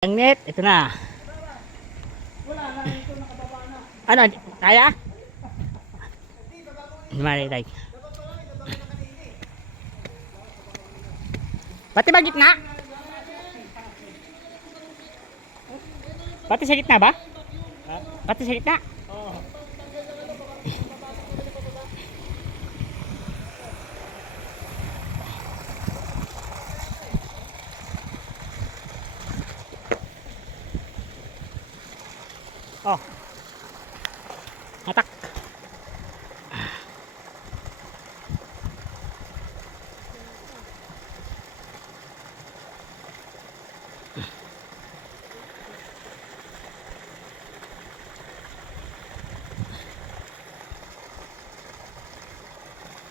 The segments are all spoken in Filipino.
Ang net, ito na. Ano, kaya? Maritay. Pati ba gitna? Pati sa gitna ba? Pati sa gitna? Oh. Atak.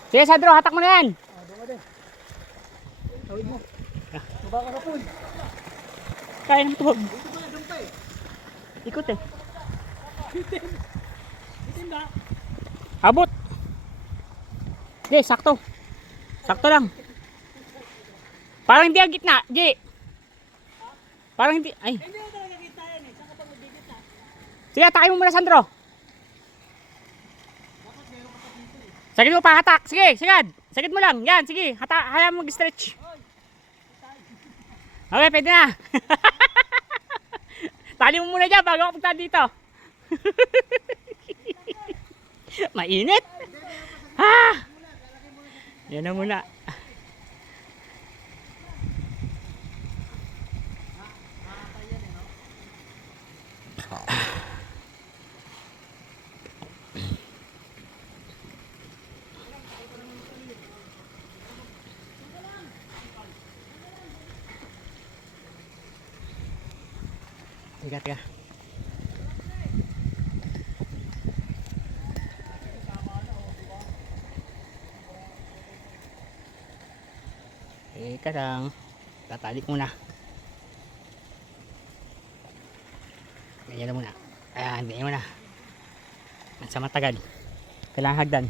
Sige, Sandro, hatak mo na yan. Doon ka din. Tawid mo. Baba ka na po. Kaya ng tubog. Dito ba? Doon pa eh. Ikot eh. Bitin. Bitin ba? Abot. Sige, sakto. Sakto lang. Parang hindi ang gitna, G. Parang hindi, ay. Hindi mo talaga kita yan eh. Saan ka pa magdikit na? Sige, atakin mo muna, Sandro. Sagid mo pa, hatak. Sige, sagad. Sagid mo lang. Yan, sige. Hayaan mo mag-stretch. Okay, pwede na. Tali mo muna dyan bago ako punta dito. Mainit. Yan na muna. Ikat ka. Ikat lang. Tatalik muna. Ganyan na muna. Ayan, ganyan muna. At sa matagal. Kailangan hagdan.